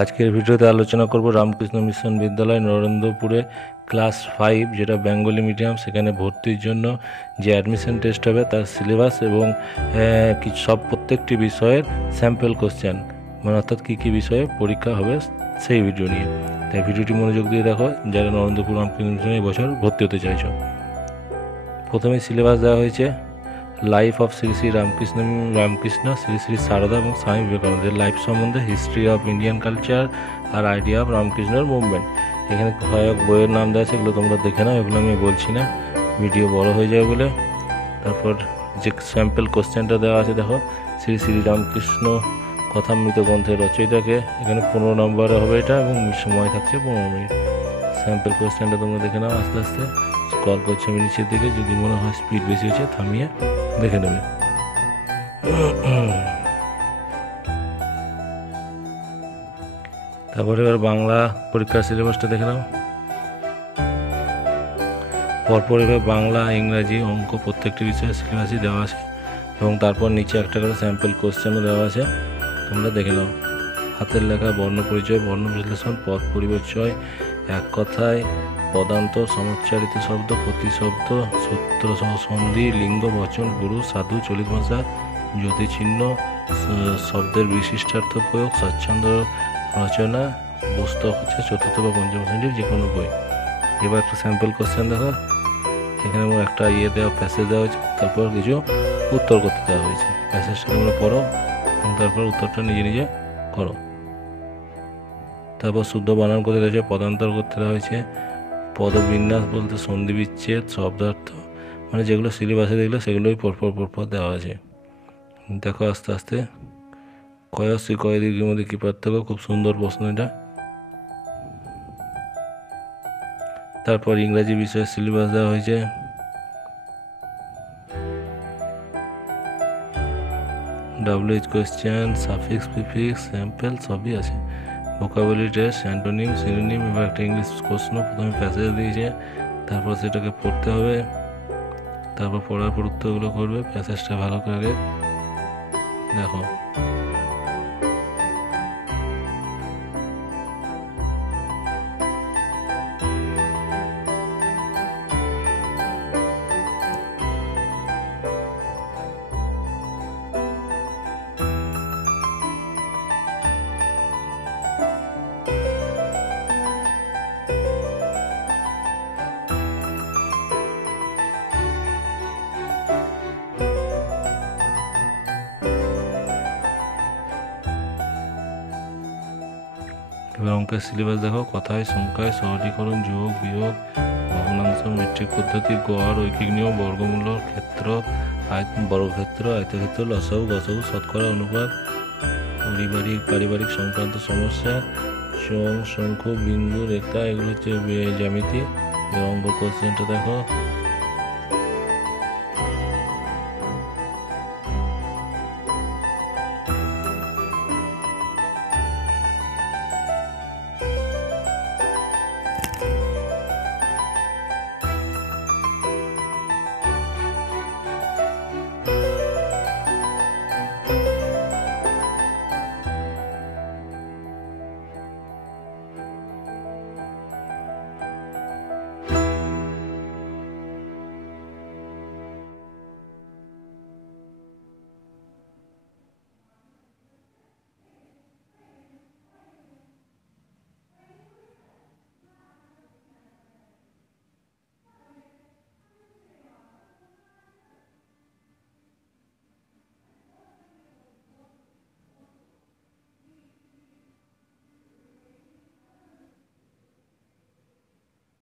আজকের ভিডিওতে আলোচনা করব রামকৃষ্ণ মিশন বিদ্যালয় নরেন্দ্রপুরে ক্লাস 5 যেটা বেঙ্গলি মিডিয়াম, সেখানে ভর্তির জন্য যে অ্যাডমিশন টেস্ট হবে তার সিলেবাস এবং প্রত্যেকটি বিষয়ের স্যাম্পল কোশ্চেন, মানে অর্থাৎ কী কী বিষয়ে পরীক্ষা হবে সেই ভিডিও নিয়ে। তাই ভিডিওটি মনোযোগ দিয়ে দেখো যারা নরেন্দ্রপুর রামকৃষ্ণ মিশনে এবছর ভর্তি হতে চাইছো। প্রথমে সিলেবাস দেওয়া হয়েছে লাইফ অফ শ্রী শ্রী রামকৃষ্ণ শ্রী শ্রী সারদা এবং স্বামী বিবেকানন্দের লাইফ সম্বন্ধে, হিস্ট্রি অফ ইন্ডিয়ান কালচার আর আইডিয়া অফ রামকৃষ্ণর মুভমেন্ট। এখানে কয়েক বইয়ের নাম দেওয়া আছে, এগুলো তোমরা দেখে নাও, এগুলো আমি বলছি না, ভিডিও বড় হয়ে যায় বলে। তারপর যে স্যাম্পল কোশ্চেনটা দেওয়া আছে দেখো, শ্রী শ্রী রামকৃষ্ণ কথামৃত গ্রন্থের রচয়িতাকে, এখানে 15 নম্বরে হবে এটা এবং সময় থাকছে 15 মিনিট। স্যাম্পল কোশ্চেনটা তোমরা দেখে নাও, আস্তে আস্তে স্ক্রল করছে আমি নিচের দিকে, যদি মনে হয় স্পিড বেশি হচ্ছে থামিয়ে দেখে নেবে। তারপরে এবার বাংলা পরীক্ষার সিলেবাসটা দেখে নাও। পরপর এবার বাংলা, ইংরাজি, অঙ্ক প্রত্যেকটি বিষয়ে সিলেবাসই দেওয়া আছে এবং তারপর নিচে একটা করে স্যাম্পল কোশ্চেনও দেওয়া আছে, তোমরা দেখে নাও। হাতের লেখা, বর্ণ পরিচয়, বর্ণ বিশ্লেষণ, পদ পরিচয়, এক কথায় পদান্ত, সমুচ্চারিত শব্দ, প্রতিশব্দ, সূত্র সন্ধি, লিঙ্গ, বচন, গুরু, সাধু, চলিত ভাষা, জ্যোতিচিহ্ন, শব্দের বিশিষ্টার্থ প্রয়োগ, স্বচ্ছন্দ রচনা, পুস্তক হচ্ছে চতুর্থ বা পঞ্চম শ্রেণীর যে কোনো বই। এবার একটা স্যাম্পল কোশ্চেন দেখো, এখানে একটা দেওয়া প্যাসেজ দেওয়া হয়েছে, তারপর কিছু উত্তর করতে দেওয়া হয়েছে। প্যাসেজটা তোমরা পড়ো এবং তারপর উত্তরটা নিজে নিজে করো। তারপর শুদ্ধ বানান করতে দেওয়া হয়েছে, পদান্তর করতে দেওয়া হয়েছে, পদবিন্যাস বলতে সন্ধি বিচ্ছেদ, শব্দার্থ, মানে যেগুলো সিলেবাসে দেখলে সেগুলোই পরপর দেওয়া আছে। দেখো আস্তে আস্তে কয়সি কয় দীর্ঘের মধ্যে কী পার্থক্য, খুব সুন্দর প্রশ্ন এটা। তারপর ইংরাজি বিষয়ে সিলেবাস দেওয়া হয়েছে, WH question, suffix, prefix, sample সবই আছে। ভোকাবুলারি টেস্ট, অ্যান্টোনিম, সিনোনিম, এবার একটা ইংলিশ প্রশ্ন প্রথমে প্যাসেজ দিয়েছে, তারপর সেটাকে পড়তে হবে, তারপর পড়ার পর উত্তরগুলো করবে। প্যাসেজটা ভালো করে দেখো। এবার অঙ্কের সিলেবাস দেখো, কথায়, সংখ্যায়, সরলীকরণ, যোগ, বিয়োগ, ভগ্নাংশ, মেট্রিক পদ্ধতি, গড়, ঐকিক নিয়ম, বর্গমূল, ক্ষেত্র, বর্গক্ষেত্র, আয়তক্ষেত্র, লসাগু, গসাগু, শতকরা, অনুপাত, পারিবারিক সংক্রান্ত সমস্যা, চং, শঙ্খ, বিন্দু, রেখা, এগুলো হচ্ছে জ্যামিতি। এই অঙ্ক কোশ্চেনটা দেখো,